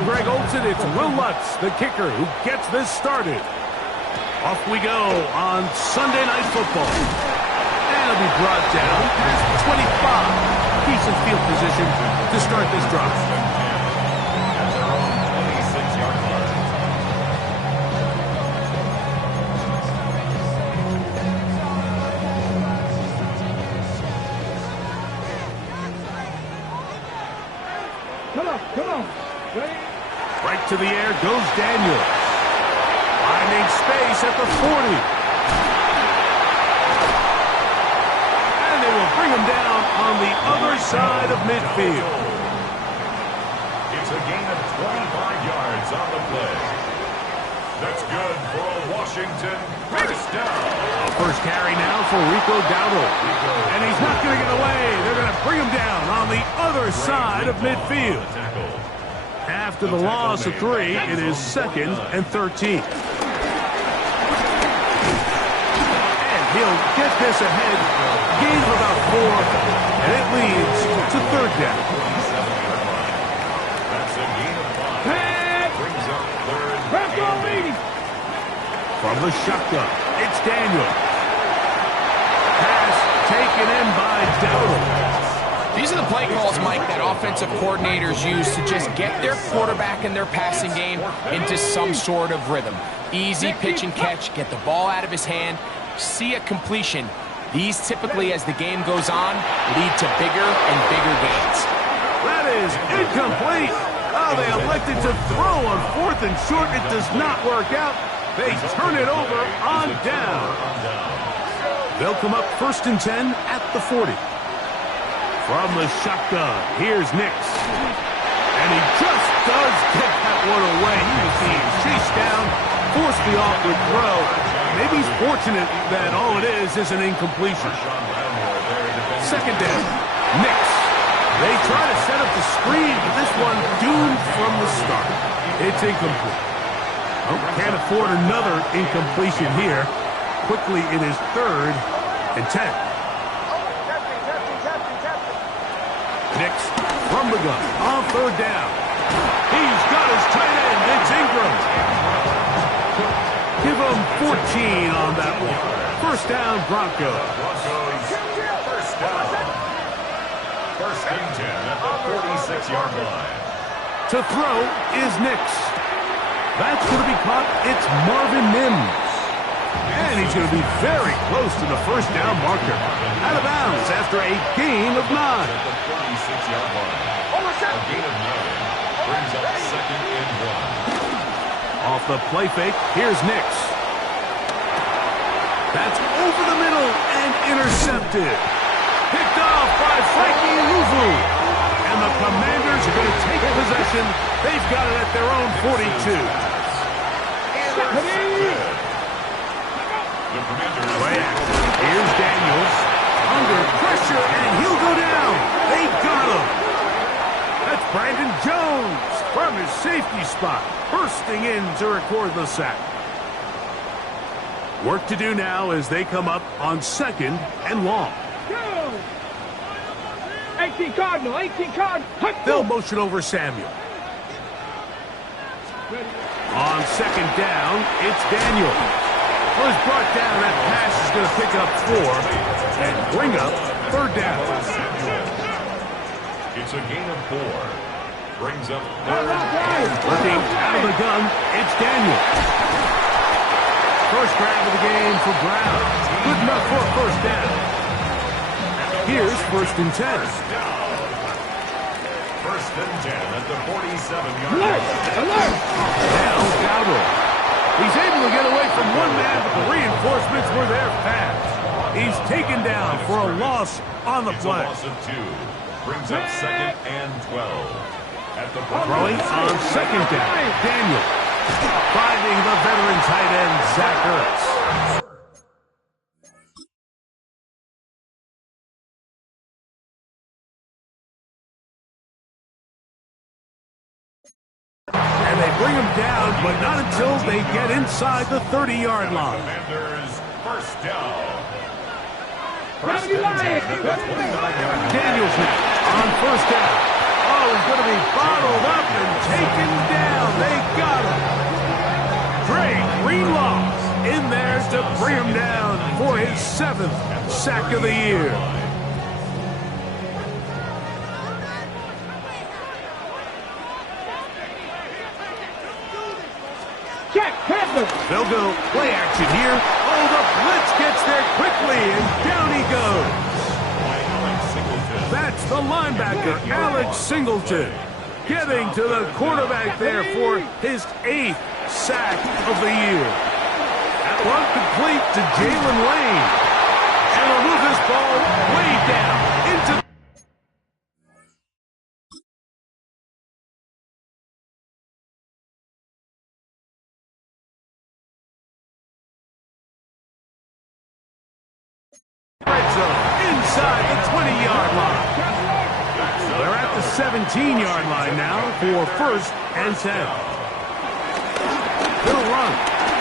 for Greg Olsen, it's Will Lutz, the kicker, who gets this started. Off we go on Sunday Night Football. And it'll be brought down past 25. Decent field position to start this drive. Come on. Right to the air goes Daniels. Finding space at the 40. And they will bring him down on the other side of midfield. It's a gain of 25 yards on the play. That's good for a Washington first down. A first carry now for Rico Dowdle. And he's not going to get away. They're going to bring him down on the other side of midfield. After the loss of 3, it is 2nd and 13. And he'll get this ahead. Gain of about 4, and it leads to 3rd down. That's a gain of 5. Brings up 3rd and 8. From the shotgun, it's Daniel. Pass taken in by Dowdle. These are the play calls, Mike, that offensive coordinators use to just get their quarterback and their passing game into some sort of rhythm. Easy pitch and catch, get the ball out of his hand, see a completion. These typically, as the game goes on, lead to bigger and bigger gains. That is incomplete. Oh, they elected to throw on 4th and short. It does not work out. They turn it over on down. They'll come up 1st and 10 at the 40. From the shotgun, here's Nix. And he just does get that one away. He was being chased down, forced the awkward throw. Maybe he's fortunate that all it is an incompletion. 2nd down, Nix. They try to set up the screen, but this one doomed from the start. It's incomplete. Oh, can't afford another incompletion here. Quickly, it is 3rd and 10. Nix from the gun on 3rd down. He's got his tight end. It's Ingram. Give him 14 on that one. 1st down, Broncos. First down. 1st and 10 at the 46-yard line. To throw is Nix. That's going to be caught. It's Marvin Mims. And he's going to be very close to the 1st down marker. Out of bounds after a gain of 9. At the 46-yard line. A gain of 9 brings up 2nd and 1. Off the play fake, here's Nix. That's over the middle and intercepted. Picked off by Frankie Luvu. And the Commanders are going to take possession. They've got it at their own 42. Here's Daniels. Under pressure, and he'll go down. They got him. That's Brandon Jones from his safety spot, bursting in to record the sack. Work to do now as they come up on 2nd and long. 18 Cardinal. They'll motion over Samuel. On 2nd down, it's Daniel. Well, he's brought down. That pass is going to pick up 4 and bring up 3rd down. It's a gain of 4. Brings up 3rd and 1. Looking out of the gun, it's Daniel. First grab of the game for Brown. Good enough for a 1st down. Here's 1st and 10. 1st and 10 at the 47-yard line. Now Dowdle. He's able to get away from one man, but the reinforcements were there fast. He's taken down for a loss on the play. It's a loss of 2. Brings up 2nd and 12. At the throwing on 2nd down, Daniel. Finding the veteran tight end, Zach Ertz. And they bring him down, but not until they get inside the 30-yard line. Commanders first down. First and 10 at the 29-yard line. Daniels now on 1st down. Oh, he's going to be bottled up and taken down. They got him. Dre Greenlaw in there to bring him down for his 7th sack of the year. Jack Panther. They'll go play action here. Oh, the blitz gets there quickly, and down he goes. That's the linebacker, Alex Singleton, getting to the quarterback there for his 8th sack of the year. That one complete to Jalen Lane. And he'll move this ball way down into red zone inside the 20-yard line. They're at the 17-yard line now for 1st and 10. He'll run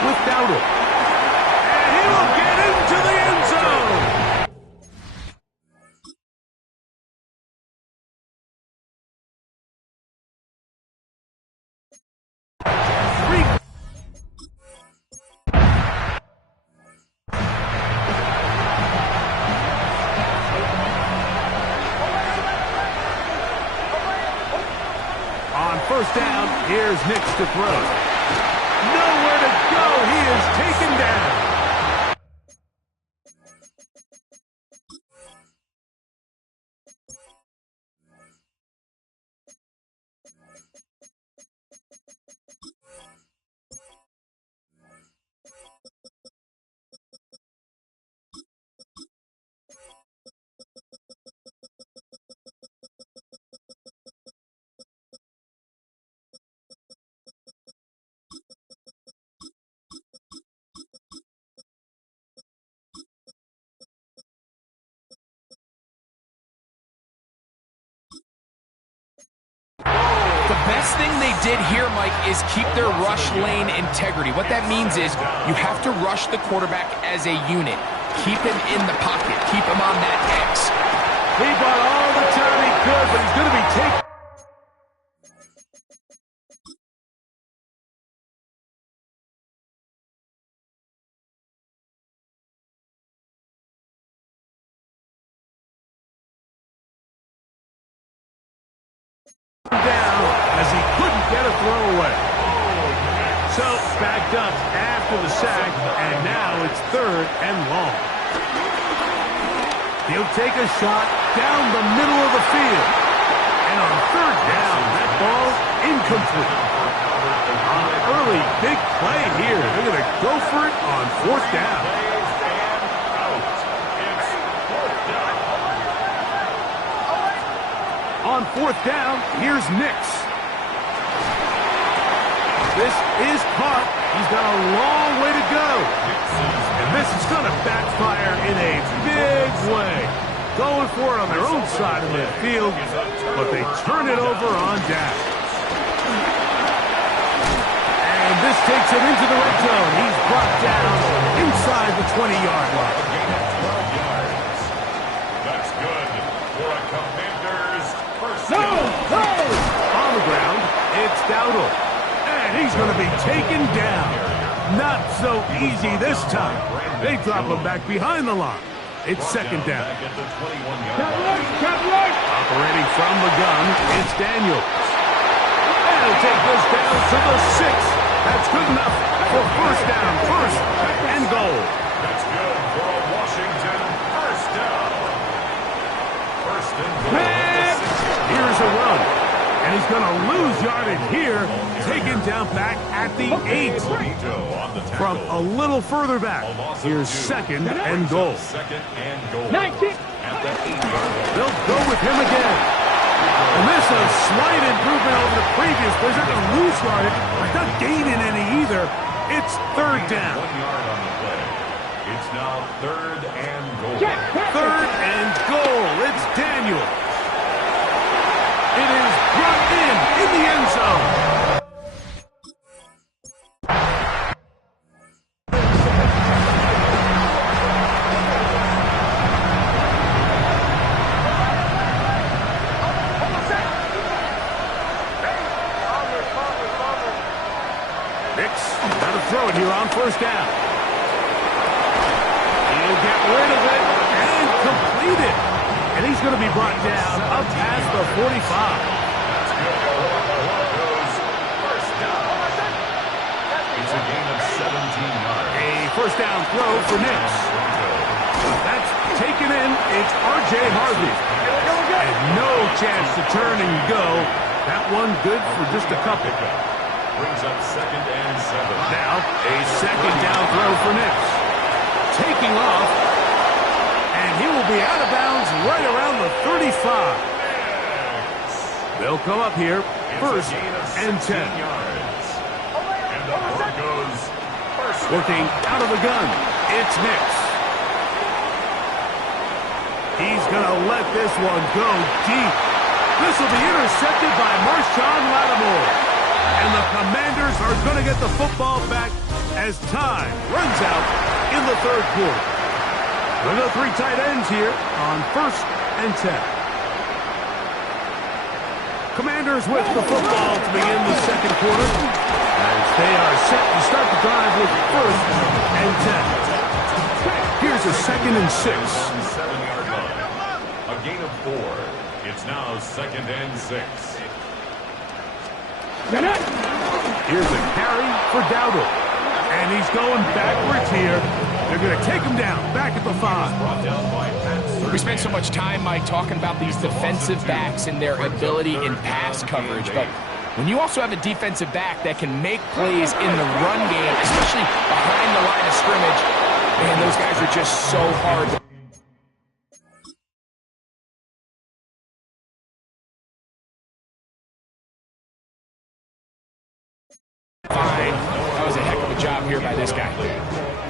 with Dowdle. And he will get into the end zone. On 1st down, here's Nix to throw. Nowhere to go. He is taken down. The best thing they did here, Mike, is keep their rush lane integrity. What that means is you have to rush the quarterback as a unit. Keep him in the pocket. Keep him on that X. He bought all the time he could, but he's going to be taken. Down as he couldn't get a throw away. So backed up after the sack, and now it's 3rd and long. He'll take a shot down the middle of the field. And on 3rd down, that ball incomplete. On an early big play here. They're going to go for it on 4th down. On 4th down, here's Nix. This is caught. He's got a long way to go. And this is going to backfire in a big way. Going for it on their own side of midfield, but they turn it over on down. And this takes him into the red zone. He's brought down inside the 20-yard line. That's good for a Commanders first. No! On the ground, it's Dowdle. And he's going to be taken down. Not so easy this time. They drop him back behind the line. It's 2nd down. Operating from the gun, it's Daniels. And he'll take this down to the 6. That's good enough for 1st down, 1st and goal. That's good for a Washington first down. 1st and goal. Here's a run. And he's going to lose yardage here, taken down back at the 8. From a little further back, here's 2nd and goal. 2nd and goal. 19. At the 8-yard line. They'll go with him again. And this is a slight improvement over the previous play. He's not going to lose yardage. He's not gaining any either. It's 3rd down. 1 yard on the play. It's now 3rd and goal. 3rd and goal. It's Daniel. It is brought in the end zone. on first down. He'll get rid of it and complete it. And he's going to be brought down up past the 45. It's a gain of 17 yards. A first down throw for Nix. That's taken in. It's R.J. Harvey. And no chance to turn and go. That one good for just a couple. Brings up 2nd and 7. Now, a second down throw for Nix. Taking off. And he will be out of bounds right around the 35. They'll come up here. First and 10. Yards. And the Broncos Working out of the gun. It's Nix. He's going to let this one go deep. This will be intercepted by Marshawn Lattimore. And the Commanders are going to get the football back as time runs out in the third quarter. We've got 3 tight ends here on first and 10. Commanders with the football to begin the second quarter as they are set to start the drive with first and 10. Here's a 2nd and 6. 7-yard line. A gain of 4. It's now 2nd and 6. Here's a carry for Dowdle. And he's going backwards here. They're going to take him down back at the 5. Brought down by Pat. We spent so much time, Mike, talking about these defensive backs and their ability in pass coverage. But when you also have a defensive back that can make plays in the run game, especially behind the line of scrimmage, man, those guys are just so hard to find. That was a heck of a job here by this guy.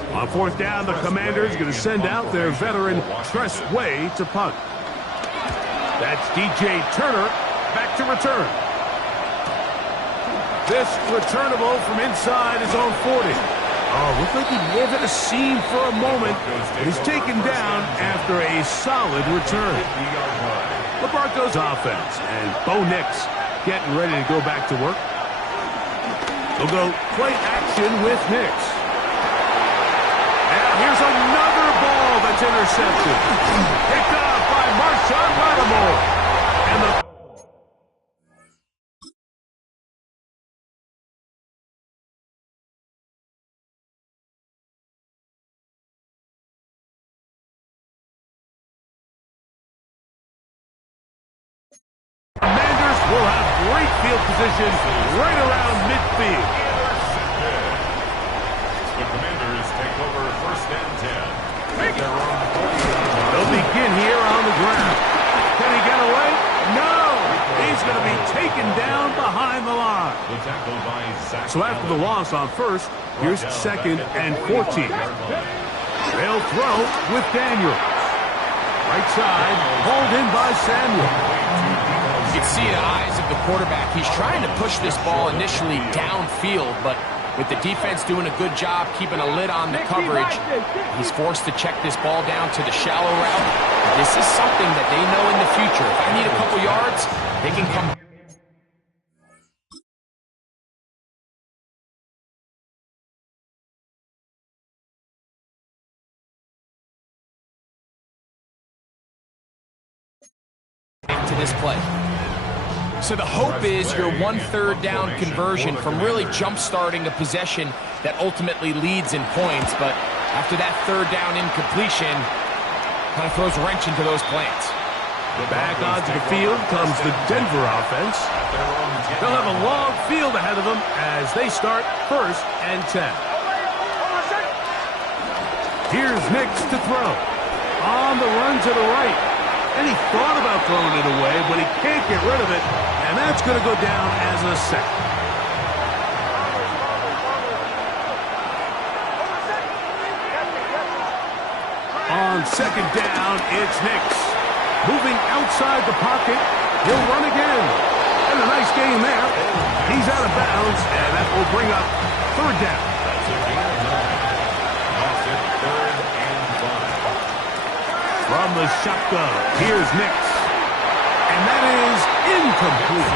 On fourth down, the Commanders going to send out their veteran Tress Way to punt. That's DJ Turner back to return. This returnable from inside his own 40. Oh, looked like he may have hit a seam for a moment. He's taken down after a solid return. The Broncos offense and Bo Nix getting ready to go back to work. They'll go play action with Nix. And here's another ball that's intercepted. Picked off by Marshawn Lattimore. And the Commanders will have great field position right around midfield. The Commanders take over 1st and 10. They'll begin here on the ground. Can he get away? No! He's going to be taken down behind the line. The tackle by Zach. So after the loss on first, here's 2nd and 14. They'll throw with Daniel. Right side, hauled in by Samuel. You can see in the eyes of the quarterback, he's trying to push this ball initially downfield, but with the defense doing a good job keeping a lid on the coverage, he's forced to check this ball down to the shallow route. This is something that they know in the future. If I need a couple yards, they can come. To this play. So the hope is your 1/3 down conversion from really jump-starting a possession that ultimately leads in points, but after that 3rd down incompletion, kind of throws a wrench into those plans. Back onto the field comes the Denver offense. They'll have a long field ahead of them as they start 1st and 10. Here's Nix to throw. On the run to the right. And he thought about throwing it away, but he can't get rid of it. And that's going to go down as a sack. On 2nd down, it's Nix. Moving outside the pocket. He'll run again. And a nice gain there. He's out of bounds, and that will bring up 3rd down. From the shotgun, here's Nix. And that is incomplete.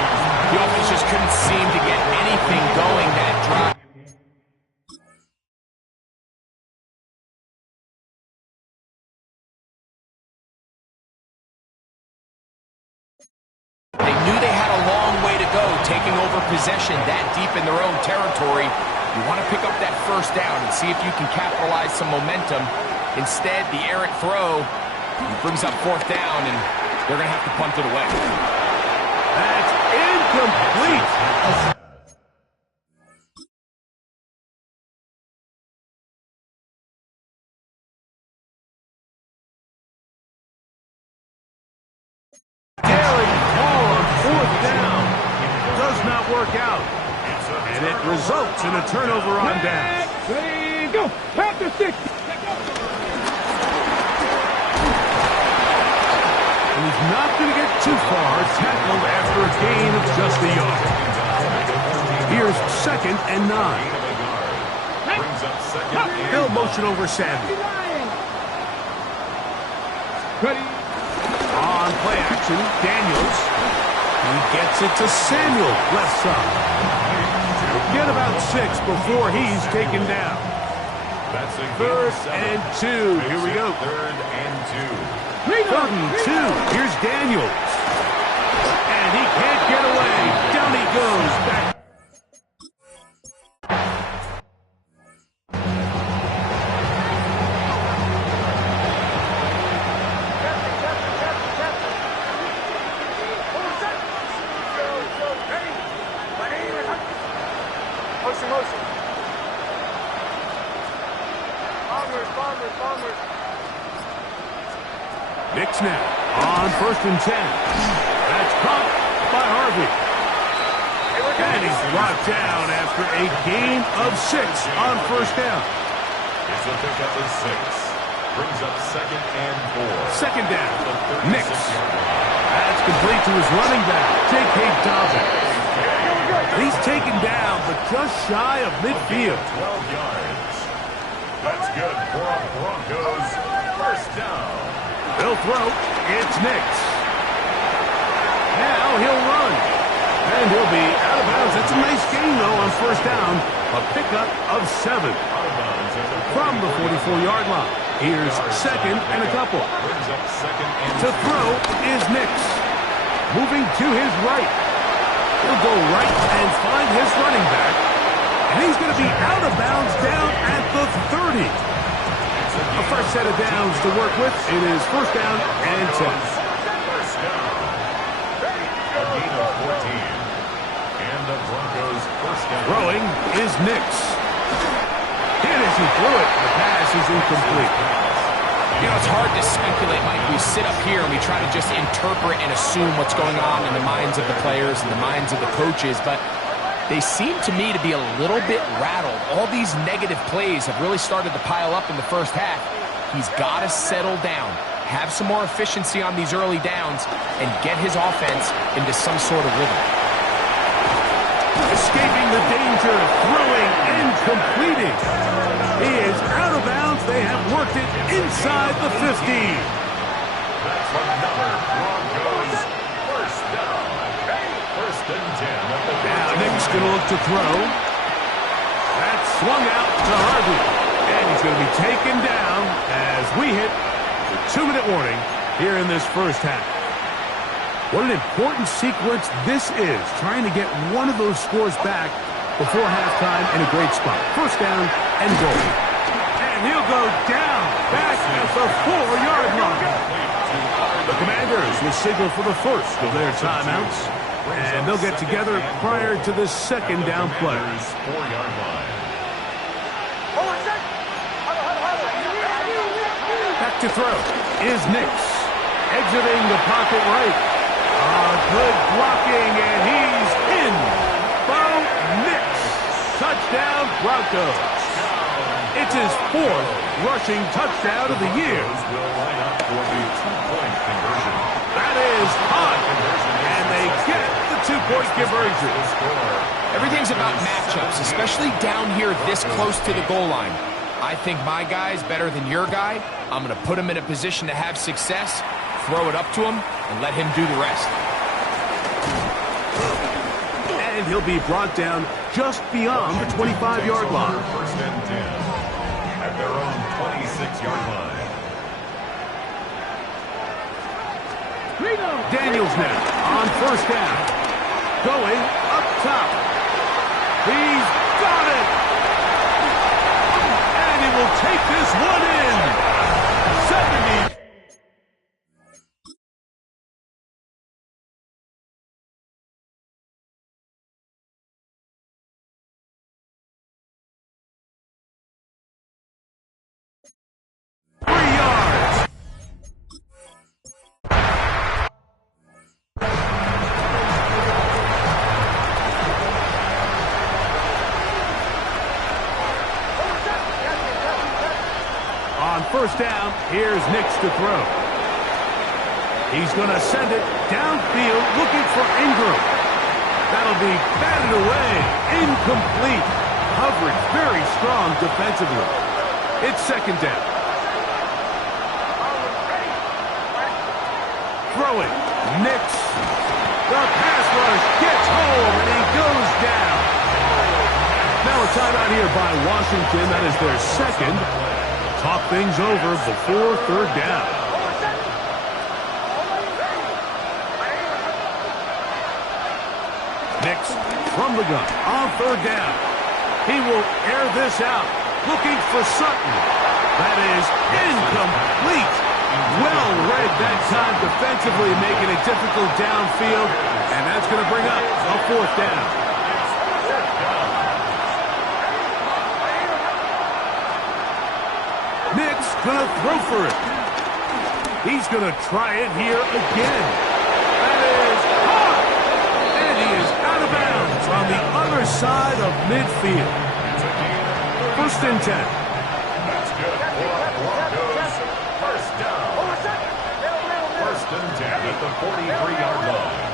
The offense just couldn't seem to get anything going that drive. got a long way to go taking over possession that deep in their own territory. You want to pick up that first down and see if you can capitalize some momentum. Instead, the errant throw brings up fourth down, and they're going to have to punt it away. That's incomplete. Daring call on fourth down. Does not work out. And it results in a turnover on downs. Ready, go. Back to 60. He's not going to get too far. Tackled after a gain of just a yard. Here's 2nd and 9. They'll motion over Samuel. Ready. On play action, Daniels. He gets it to Samuel, left side. Get about 6 before he's taken down. That's a 3rd and 2. Here we go. 3rd and 2. 3rd and 2. Here's Daniels. And he can't get away. Down he goes. Back. Nix now on 1st and 10. That's caught by Harvey. And he's brought down after a gain of 6 on 1st down. It's a pickup of 6. Brings up 2nd and 4. 2nd down. Nix. That's complete to his running back, J.K. Dobbins. He's taken down, but just shy of midfield. 12 yards. That's good for a Broncos 1st down. He'll throw. It's Nix. Now he'll run. And he'll be out of bounds. That's a nice gain, though, on 1st down. A pickup of 7 from the 44-yard line. Here's 2nd and a couple. To throw is Nix. Moving to his right. He'll go right and find his running back. And he's going to be out of bounds down at the 30. A fresh set of downs to work with. It is 1st down and 10. 1st down. A gain of 14. And the Broncos 1st down. Throwing is Nix. Hit as he threw it. The pass is incomplete. You know, it's hard to speculate, Mike. We sit up here and we try to just interpret and assume what's going on in the minds of the players and the minds of the coaches, but they seem to me to be a little bit rattled. All these negative plays have really started to pile up in the 1st half. He's got to settle down, have some more efficiency on these early downs, and get his offense into some sort of rhythm. Escaping the danger, throwing and completing. He is out of bounds. They have worked it inside the 50. That's another Broncos 1st down. 1st and 10. Now Nick's going to look to throw. That's swung out to Harvey. And he's going to be taken down as we hit the 2-minute warning here in this 1st half. What an important sequence this is, trying to get one of those scores back before halftime in a great spot. 1st down and goal. And he'll go down back at the 4-yard line. The Commanders will signal for the first of their timeouts. And they'll get together prior to the 2nd down play. 4-yard line. Back to throw is Nix. Exiting the pocket right. Good blocking, and he's in. Bo Nix. Touchdown, Broncos. It's his 4th rushing touchdown of the year. Will line up for the 2-point conversion. That is hot. And they get the 2-point conversion. Everything's about matchups, especially down here this close to the goal line. I think my guy's better than your guy. I'm going to put him in a position to have success, throw it up to him, and let him do the rest. And he'll be brought down just beyond the 25-yard line. 1st and 10 at their own 26-yard line. Daniels now on 1st down. going up top. He's got it. And he will take this one in. 70. First down, here's Nix to throw. He's going to send it downfield looking for Ingram. That'll be batted away. Incomplete. Coverage very strong defensively. It's second down. Throwing. Nix. The pass rush gets home and he goes down. Now a timeout here by Washington. That is their second. Talk things over before third down. Nix from the gun on third down. He will air this out, looking for Sutton. That is incomplete. Well read that time defensively, making it difficult downfield, and that's going to bring up a fourth down. Nix gonna throw for it. He's gonna try it here again. That is hot! And he is out of bounds on the other side of midfield. First and 10. That's good for Broncos. First down. First and 10 at the 43-yard line.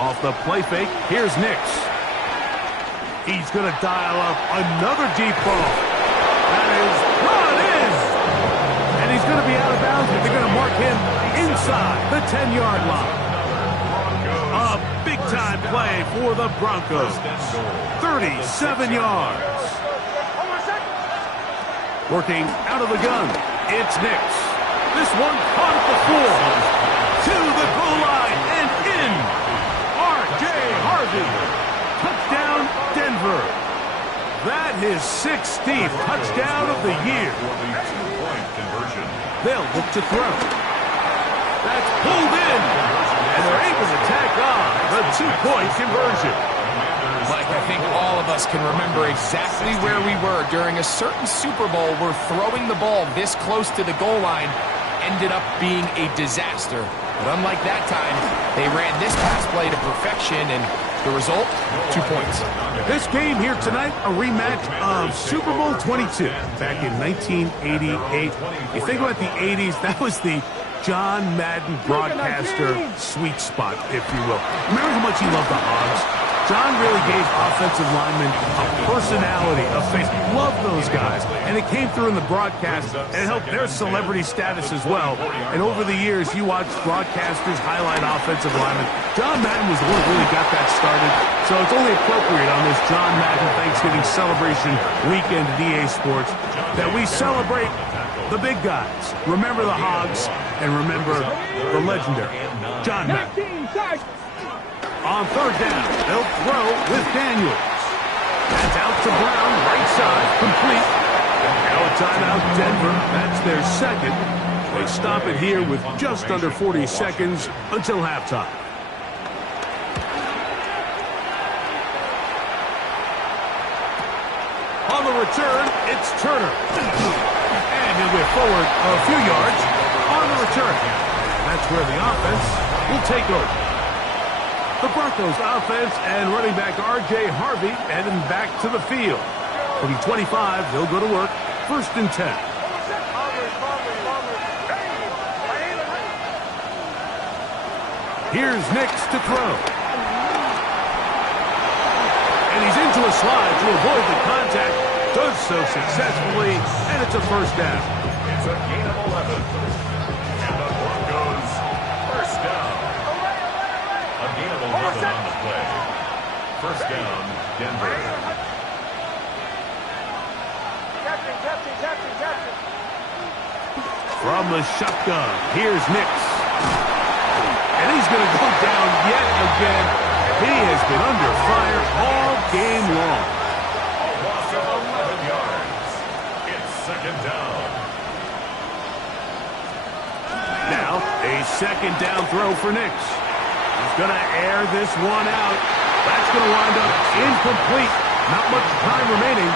Off the play fake, here's Nix. He's going to dial up another deep ball. That is brought in. And he's going to be out of bounds, but they're going to mark him inside the 10-yard line. A big-time play for the Broncos. 37 yards. Working out of the gun, it's Nix. This one caught at the floor. To the goal line and in. R.J. Harvey. Touchdown, Denver. That is 16th touchdown of the year. They'll look to throw. That's pulled in. And they're able to tack on the two-point conversion. Mike, I think all of us can remember exactly where we were during a certain Super Bowl where throwing the ball this close to the goal line ended up being a disaster. But unlike that time, they ran this pass play to perfection, and the result, 2 points. This game here tonight, a rematch of Super Bowl 22 back in 1988. You think about the 80s, that was the John Madden broadcaster sweet spot, if you will. Remember how much he loved the Hogs? John really gave offensive linemen a personality, a face. Loved those guys. And it came through in the broadcast, and it helped their celebrity status as well. And over the years, you watch broadcasters highlight offensive linemen. John Madden was the one who really got that started. So it's only appropriate on this John Madden Thanksgiving celebration weekend at EA Sports that we celebrate the big guys. Remember the Hogs, and remember the legendary John Madden. On third down, they'll throw with Daniels. That's out to Brown, right side, complete. Now a timeout, Denver. That's their second. They stop it here with just under 40 seconds until halftime. On the return, it's Turner. And he'll get forward a few yards on the return. That's where the offense will take over. The Broncos offense and running back R.J. Harvey heading back to the field. From 25, they'll go to work. First and 10. Here's Nix to throw. And he's into a slide to avoid the contact. Does so successfully, and it's a first down. It's a gain of 11. And the Broncos first down. A gain of 11 on the play. First down, Denver. From the shotgun, here's Nix. And he's going to go down yet again. He has been under fire all game long. A loss of 11 yards. It's second down. Now, a second down throw for Nix. He's going to air this one out. That's going to wind up incomplete. Not much time remaining.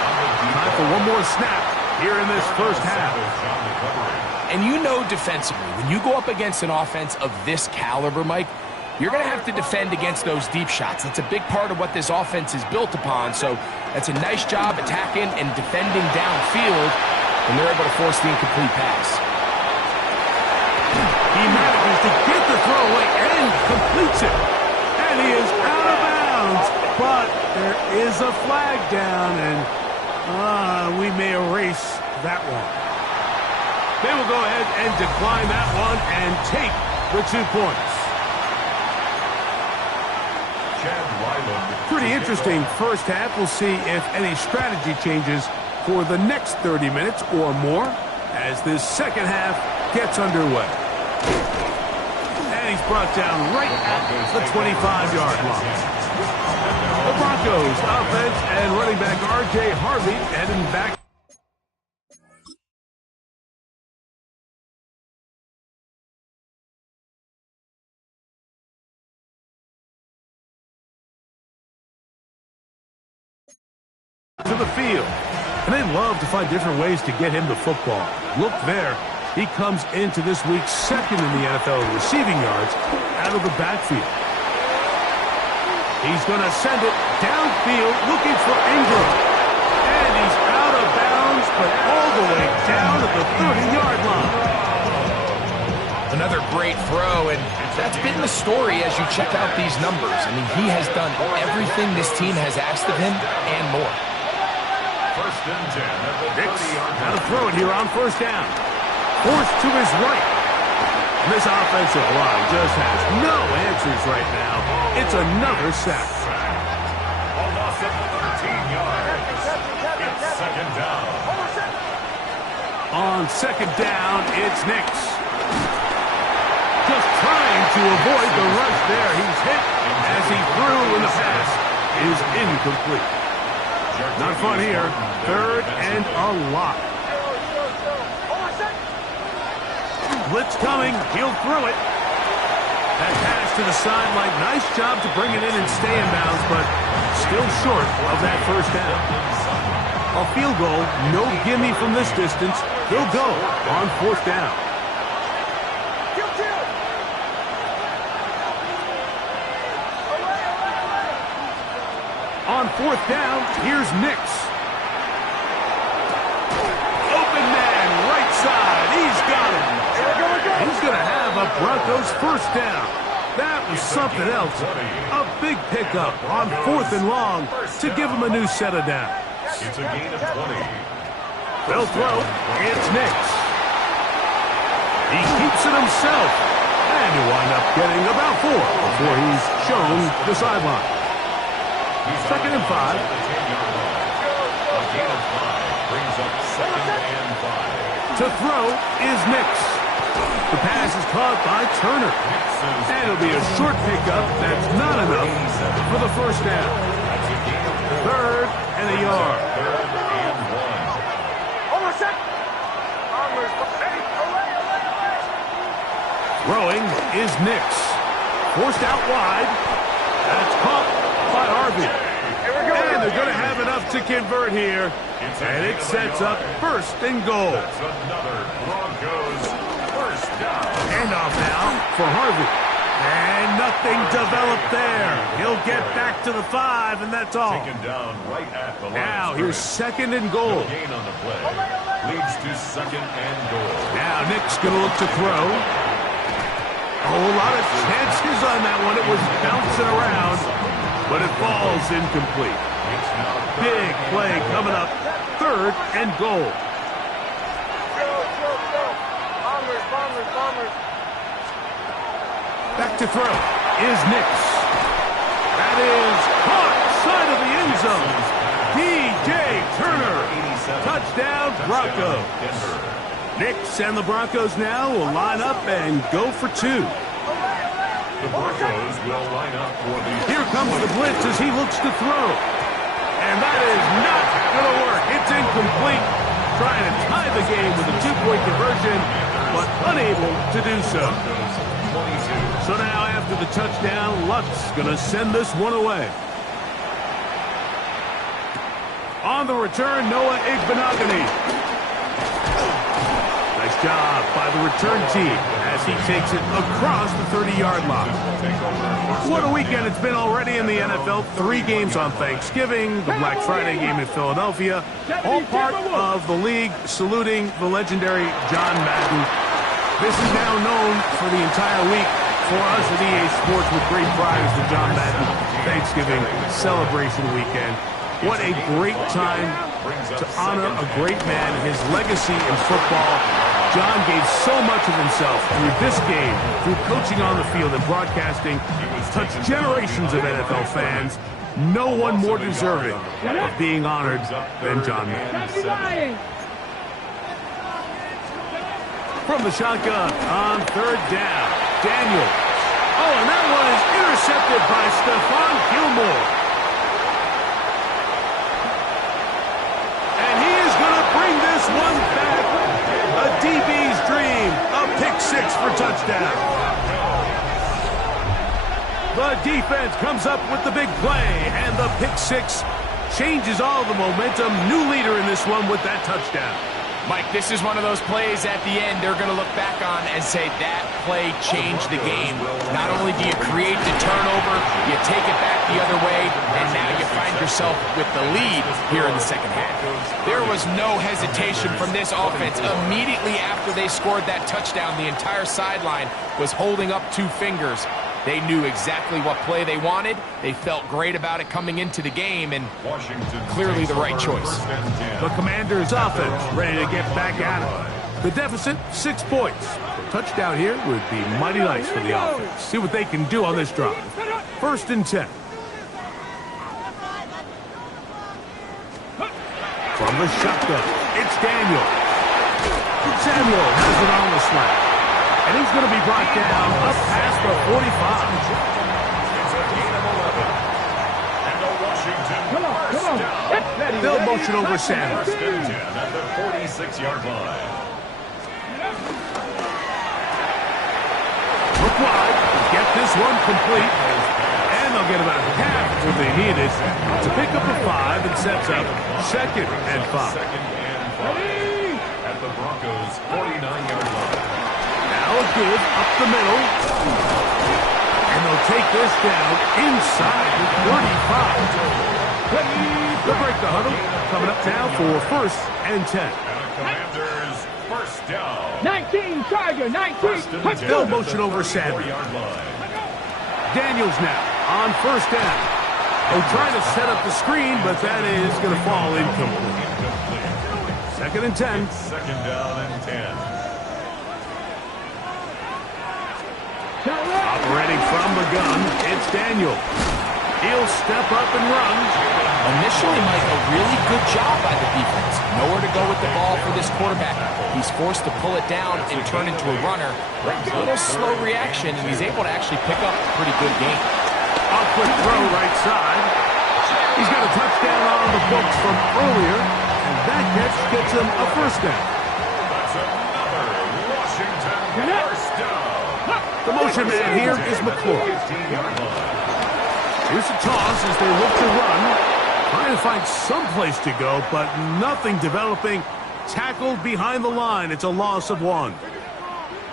Time for one more snap here in this first half. And you know defensively, when you go up against an offense of this caliber, Mike, you're going to have to defend against those deep shots. That's a big part of what this offense is built upon. So that's a nice job attacking and defending downfield, and they're able to force the incomplete pass. He manages to get the throw away and completes it. And he is out of bounds. But there is a flag down, and we may erase that one. They will go ahead and decline that one and take the 2 points. Pretty interesting first half. We'll see if any strategy changes for the next 30 minutes or more as this second half gets underway. And he's brought down right at the 25-yard line. The Broncos offense and running back R.J. Harvey heading back to the field. And they love to find different ways to get him the football. Look there. He comes into this week second in the NFL in receiving yards out of the backfield. He's going to send it downfield looking for Ingram. And he's out of bounds, but all the way down at the 30-yard line. Another great throw, and that's been the story as you check out these numbers. I mean, he has done everything this team has asked of him and more. First and 10 at the 30-yard line. Now to throw it here on first down. Forced to his right. And this offensive line just has no answers right now. It's another sack. A loss of 13 yards. It's second down. On second down, it's Nix. Just trying to avoid the rush there. He's hit as he threw, and the pass is incomplete. Not fun here. Third and a lot. Blitz coming. He'll throw it. That pass to the sideline. Nice job to bring it in and stay in bounds, but still short of that first down. A field goal, no gimme from this distance. He'll go on fourth down. On fourth down, here's Nix. Open man, right side. He's got it. He's going to have a Broncos first down. That was something else. A big pickup on fourth and long to give him a new set of downs. It's a gain of 20. They'll throw. It's Nix. He keeps it himself. And he'll wind up getting about 4 before he's shown the sideline. Second and 5. A gain of 5 brings up second and 5. To throw is Nix. The pass is caught by Turner. And it'll be a short pickup. That's not enough for the first down. Third and a yard. Third and 1. Throwing is Nix. Forced out wide. That's caught by Harvey. And they're going to have enough to convert here. And it sets up first and goal. That's another Broncos first down. Handoff now for Harvey. And nothing developed there. He'll get back to the 5, and that's all. Taken down right at the line. Now here's second and goal. No gain on the play. Leads to second and goal. Now Nick's going to look to throw. A whole lot of chances on that one. It was bouncing around, but it falls incomplete. Big play coming up. Third and goal. Back to throw is Nix. That is caught side of the end zone. P.J. Turner. Touchdown Broncos. Nix and the Broncos now will line up and go for 2. The Broncos will line up for the... Here comes the blitz as he looks to throw. And that is not going to work. It's incomplete. Trying to tie the game with a two-point conversion, but unable to do so. So now after the touchdown, Luck's going to send this one away. On the return, Noah Igbenogany. Nice job by the return team as he takes it across the 30-yard line. What a weekend it's been already in the NFL. 3 games on Thanksgiving, the Black Friday game in Philadelphia, all part of the league saluting the legendary John Madden. This is now known for the entire week for us at EA Sports with great pride as the John Madden Thanksgiving celebration weekend. What a great time to honor a great man, his legacy in football. John gave so much of himself through this game, through coaching on the field and broadcasting, touched generations of NFL fans. No one more deserving of being honored than John Madden. From the shotgun on 3rd down, Daniels. Oh, and that one is intercepted by Stephon Gilmore. And he is going to bring this one back. A DB's dream. A pick 6 for touchdown. The defense comes up with the big play, and the pick 6 changes all the momentum. New leader in this one with that touchdown. Mike, this is one of those plays at the end they're going to look back on and say that play changed the game. Not only do you create the turnover, you take it back the other way, and now you find yourself with the lead here in the second half. There was no hesitation from this offense. Immediately after they scored that touchdown, the entire sideline was holding up 2 fingers. They knew exactly what play they wanted. They felt great about it coming into the game, and clearly the right choice. The Commanders' offense ready to get back at it. The deficit, 6 points. A touchdown here would be mighty nice for the offense. See what they can do on this drive. 1st and 10. From the shotgun, it's Daniel. Samuel has it on the slant. And he's going to be brought down up past the 45. It's a gain of 11. And the Washington first down. They'll motion over Sanders. 1st and 10 at the 46-yard line. Look wide. Get this one complete. And they'll get about half what they needed to pick up a 5 and sets up 2nd and 5. 2nd and 5 at the Broncos' 49-yard line. Now a give up the middle. And they'll take this down inside the 35. They'll break the huddle. Coming up now for 1st and 10. And the Commanders' first down. 19, Tiger, 19. They'll motion over Sanders. 4-yard line. Daniels now on 1st down. Oh, trying to set up the screen, but that is going to fall incomplete. 2nd and 10. 2nd down and 10. Operating from the gun, it's Daniel. He'll step up and run. Initially, Mike, a really good job by the defense. Nowhere to go with the ball for this quarterback. He's forced to pull it down and turn into a runner. A little slow reaction, and he's able to actually pick up a pretty good game. A quick throw right side. He's got a touchdown on the books from earlier, and that catch gets him a 1st down. That's another Washington first down. The motion man here is McClure. 15-yard line. Here's a toss as they look to run. Trying to find some place to go, but nothing developing. Tackled behind the line. It's a loss of 1.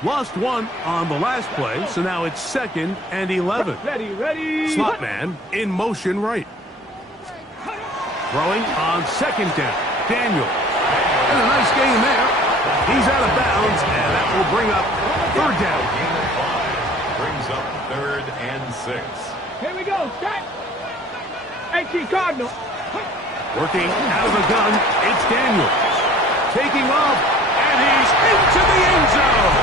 Lost 1 on the last play, so now it's 2nd and 11. Ready. Slot man in motion right. Throwing on 2nd down. Daniel. And a nice game there. He's out of bounds, and that will bring up 3rd down. Gain of 5 brings up 3rd and 6. Here we go, set. 18 Cardinal. Working out of the gun, it's Daniel. Taking off, and he's into the end zone.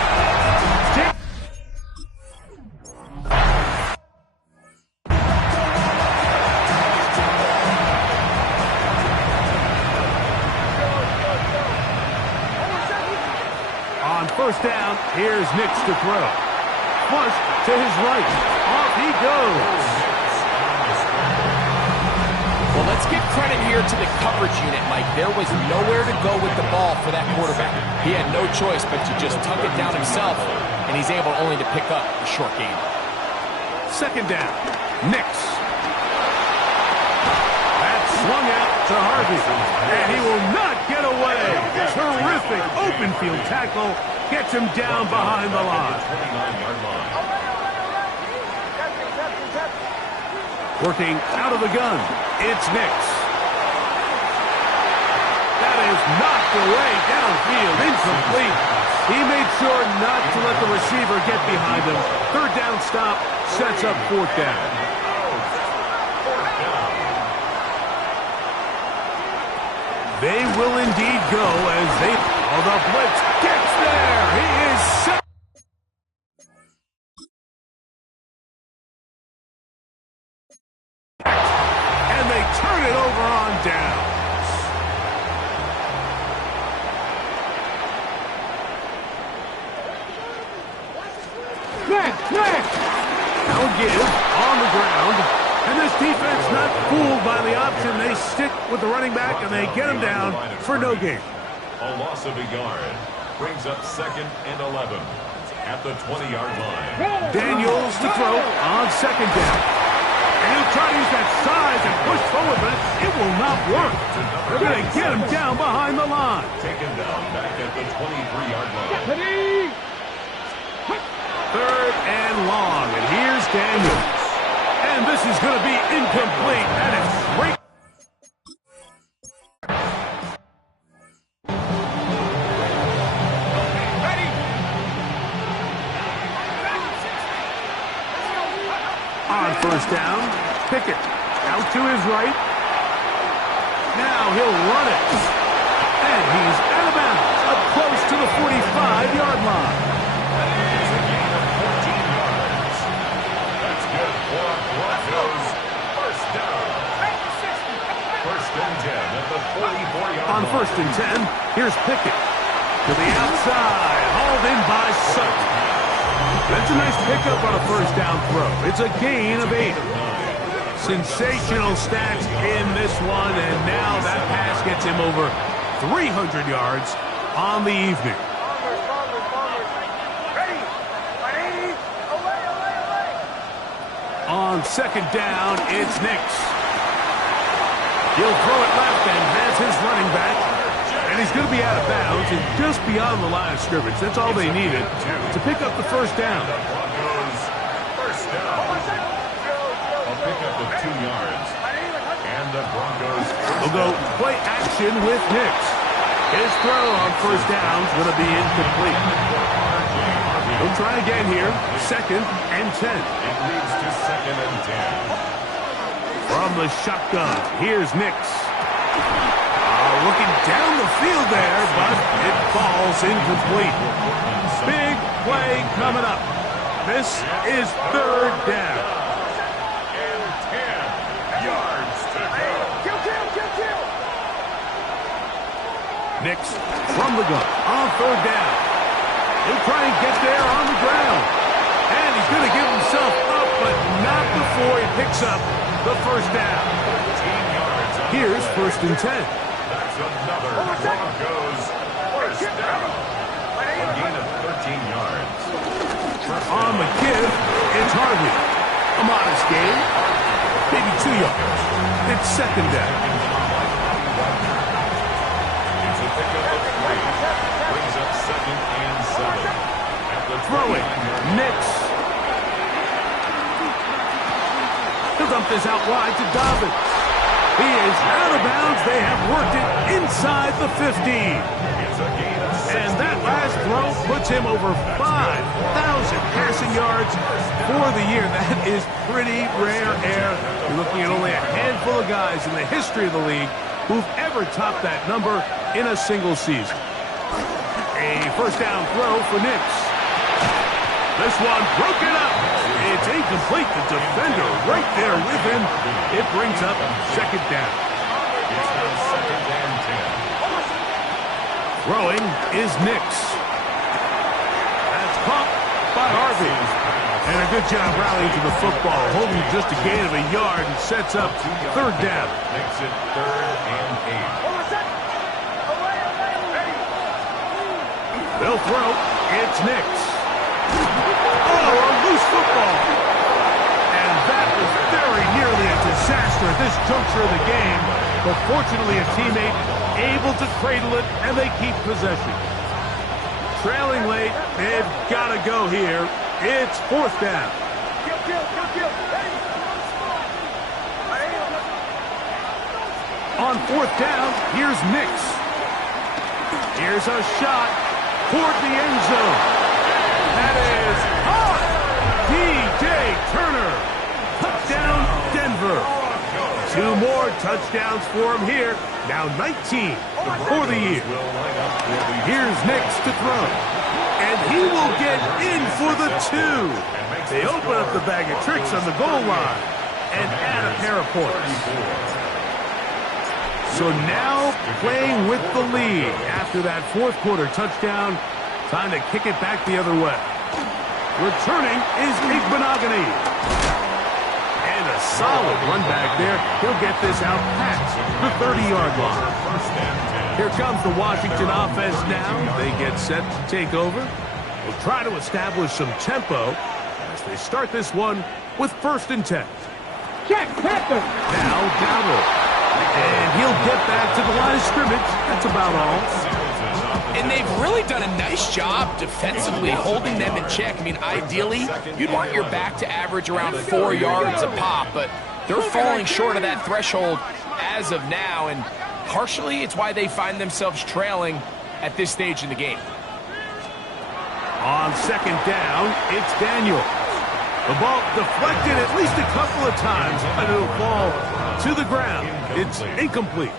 On 1st down, here's Nix to throw. flushed to his right. Off he goes. Well, let's give credit here to the coverage unit, Mike. There was nowhere to go with the ball for that quarterback. He had no choice but to just tuck it down himself, and he's able only to pick up a short gain. Second down. Nix. That's swung out to Harvey. And he will not get away. Terrific open field tackle. Gets him down behind the line. Working out of the gun. It's Nix. That is knocked away downfield. Incomplete. He made sure not to let the receiver get behind him. Third down stop sets up fourth down. They will indeed go as they... Oh, the blitz gets there. He is set. And they turn it over on downs. Now give on the ground. And this defense not fooled by the option. They stick with the running back and they get him down for no gain. A loss of a yard brings up 2nd and 11 at the 20-yard line. Daniels to throw on second down. And he'll try to use that size and push forward, but it will not work. They're going to get him down behind the line. Taken down back at the 23-yard line. Third and long, and here's Daniels. And this is going to be incomplete. That is great. On first down, Pickett out to his right. Now he'll run it. And he's out of bounds, up close to the 45-yard line. It's a gain of 14 yards. That's good for Broncos. First down. First and 10 at the 44-yard line. On first and 10, here's Pickett. To the outside, hauled in by Sutton. That's a nice pickup on a first down throw. It's a gain of 8. Sensational stats in this one, and now that pass gets him over 300 yards on the evening. On second down, it's Nix. He'll throw it left and has his running back. And he's going to be out of bounds and just beyond the line of scrimmage. That's all they needed to pick up the first down. First down. A pickup of 2 yards. And the Broncos They'll go play action with Nix. His throw on first down is going to be incomplete. He'll try again here. Second and 10. It leads to 2nd and 10. From the shotgun, here's Nix. Looking down the field there, but it falls incomplete. Big play coming up. This is third down. And 10 yards to go. Kill. Nix from the gun on third down. He'll try and get there on the ground. And he's going to give himself up, but not before he picks up the first down. 13 yards. Here's first and 10. That's another Broncos first down. A gain of 13 yards. On the give, it's Harvey. A modest gain, maybe 2 yards. It's second down. It's a pickup of 3. Brings up 2nd and 7. At the Throwing, Nix. He'll dump this out wide to Dobbins. He is out of bounds. They have worked it inside the 15. It's a gain of 6. And that last throw puts him over 5,000 passing yards for the year. That is pretty rare air. You're looking at only a handful of guys in the history of the league who've ever topped that number in a single season. A first down throw for Nix. This one broken up. It's incomplete. The defender right there with him. It brings up second down. It's now 2nd and 10. Throwing is Nix. That's caught by Harvey. good job rallying to the football, holding just a gain of a yard and sets up third down. Makes it 3rd and 8. They'll throw. It's Nix. Oh, a loose football. And that was very nearly a disaster at this juncture of the game. But fortunately, a teammate able to cradle it, and they keep possession. Trailing late, they've got to go here. It's 4th down. On 4th down, here's Nix. Here's a shot toward the end zone. That is hot. D.J. Turner. Touchdown, Denver. 2 more touchdowns for him here. Now 19 for the year. Here's Nix to throw. And he will get in for the 2. They open up the bag of tricks on the goal line and add a pair of points. So now playing with the lead after that 4th quarter touchdown. Time to kick it back the other way. Returning is Igbenogany. And a solid run back there. He'll get this out past the 30-yard line. Here comes the Washington offense now. They get set to take over. They'll try to establish some tempo as they start this one with 1st and 10. Check, Panther. Now Dowdle. And he'll get back to the line of scrimmage. That's about all. And they've really done a nice job defensively holding them in check. I mean, ideally, you'd want your back to average around 4 yards a pop, but they're falling short of that threshold as of now, and partially it's why they find themselves trailing at this stage in the game. On 2nd down, it's Daniel. The ball deflected at least a couple of times, and it'll fall to the ground. It's incomplete.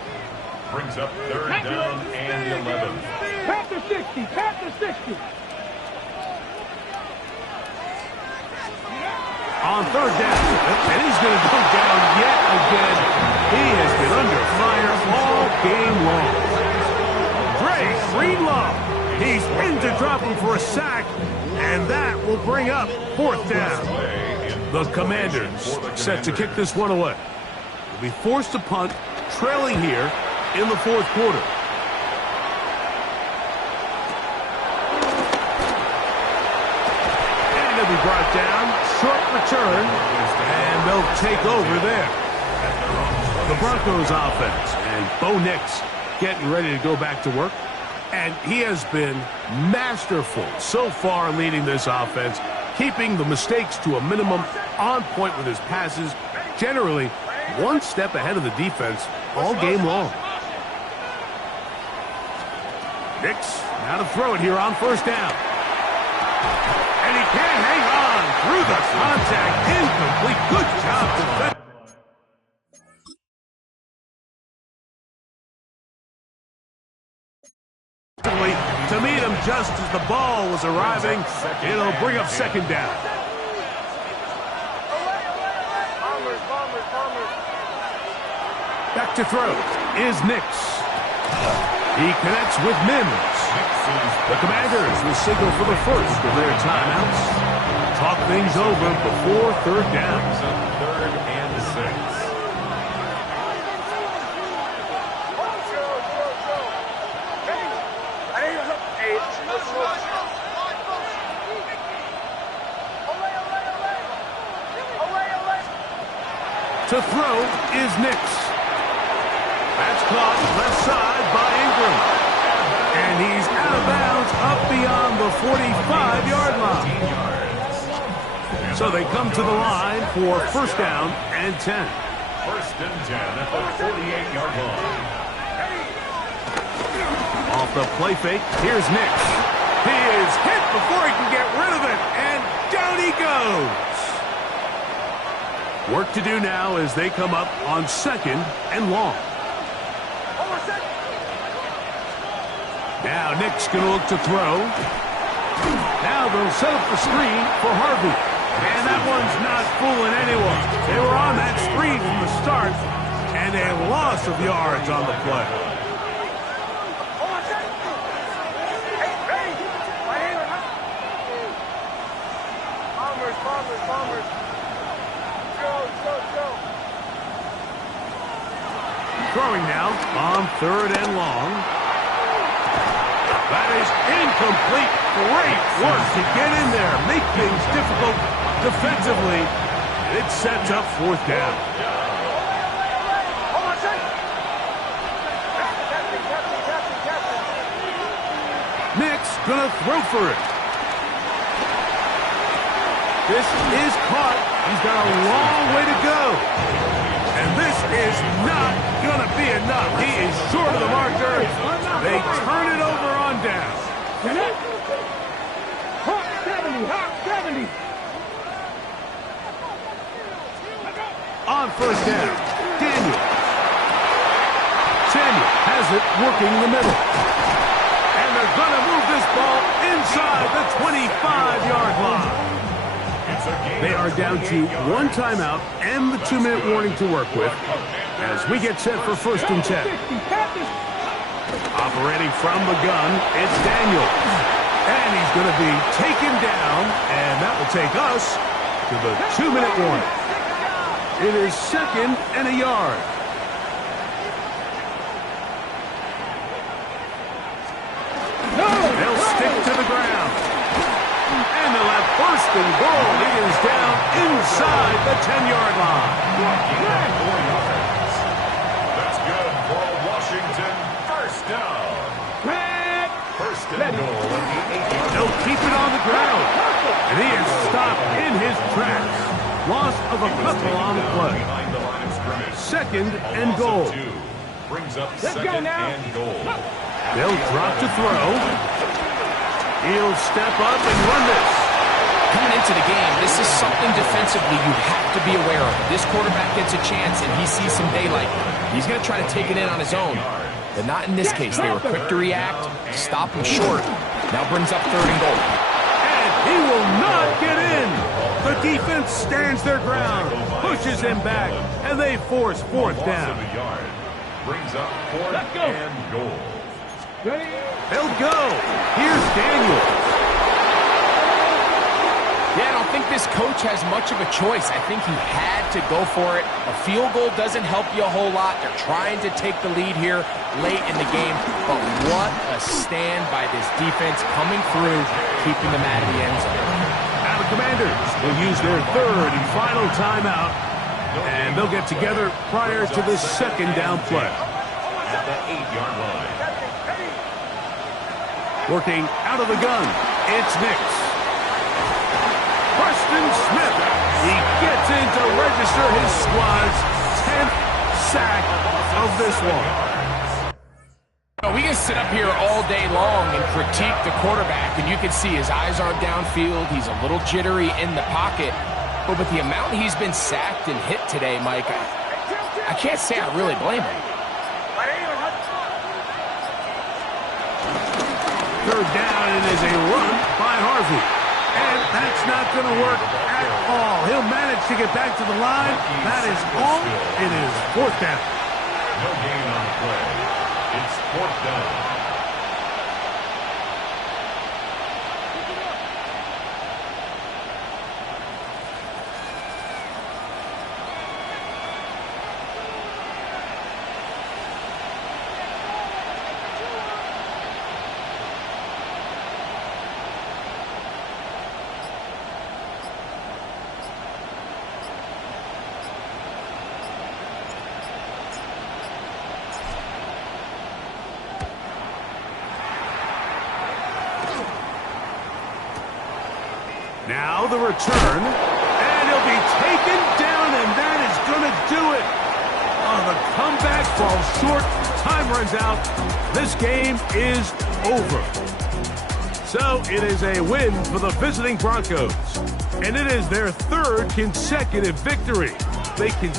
Brings up 3rd down and 11. Panther 60, Panther 60. On 3rd down, and he's going to go down yet again. He has been under fire all game long. Dre Greenlaw, he's in to drop him for a sack, and that will bring up 4th down. The Commanders set to kick this one away. They'll be forced to punt, trailing here in the 4th quarter. And he'll be brought down, short return, and they'll take over there. The Broncos offense, and Bo Nix getting ready to go back to work. And he has been masterful so far leading this offense, keeping the mistakes to a minimum, on point with his passes, generally one step ahead of the defense all game long. Nix now to throw it here on 1st down. And he can't hang on through the contact. Incomplete. Good job defense. To meet him just as the ball was arriving. It'll bring up 2nd down. Back to throw is Nix. He connects with Mims. The Commanders will signal for the first of their timeouts. Talk things over before 3rd down. 3rd and 6. To throw is Nix. That's caught left side by Ingram. And he's out of bounds up beyond the 45-yard line. So they come to the line for 1st down and 10. 1st and 10 at the 48-yard line. Off the play fake, here's Nix. He is hit before he can get rid of it, and down he goes. Work to do now as they come up on 2nd and long. Now Nix going to look to throw. Now they'll set up the screen for Harvey. And that one's not fooling anyone. They were on that screen from the start, and a loss of yards on the play. Throwing now on 3rd and long. That is incomplete. Great work to get in there. Make things difficult defensively. It sets up 4th down. Nick's gonna throw for it. This is caught. He's got a long way to go. And this is not gonna be enough. He is short of the marker. They turn it over on down. Hot 70, hot 70. On 1st down, Daniel. Samuel has it working the middle. And they're going to move this ball inside the 25-yard line. They are down to 1 timeout and the 2-minute warning to work with as we get set for 1st and 10. Operating from the gun, it's Daniel. And he's going to be taken down, and that will take us to the 2-minute warning. It is 2nd and a yard. They'll stick to the ground. And they'll have 1st and goal. He is down inside the 10-yard line. That's good for Washington. 1st down. 1st and goal at the 8-yard. They'll keep it on the ground. And he is stopped in his tracks. Loss of a couple on the play. Behind the line of scrimmage. 2nd and goal. Brings up Let's 2nd go now. and goal. They'll drop to throw. He'll step up and run this. Coming into the game, this is something defensively you have to be aware of. This quarterback gets a chance and he sees some daylight. He's going to try to take it in on his own. But not in this case. They were quick to react, stop him short. Now brings up 3rd and goal. And he will not get in. The defense stands their ground, pushes him back, and they force 4th down. Brings up 4th and goal. They'll go. Here's Daniel. Yeah, I don't think this coach has much of a choice. I think he had to go for it. A field goal doesn't help you a whole lot. They're trying to take the lead here late in the game. But what a stand by this defense coming through, keeping them out of the end zone. Now the Commanders will use their 3rd and final timeout. And they'll get together prior to the 2nd down play. At the 8-yard line. Working out of the gun, it's Nix. Preston Smith. He gets in to register his squad's 10th sack of this one. We can sit up here all day long and critique the quarterback, and you can see his eyes aren't downfield. He's a little jittery in the pocket. But with the amount he's been sacked and hit today, Mike, I can't say I really blame him. 3rd down, and is a run by Harvey. And that's not going to work at all. He'll manage to get back to the line. That is all. It is 4th down. No gain on the play. It's 4th down. Now the return, and he'll be taken down, and that is going to do it. Oh, the comeback falls short. Time runs out. This game is over. So it is a win for the visiting Broncos, and it is their 3rd consecutive victory. They can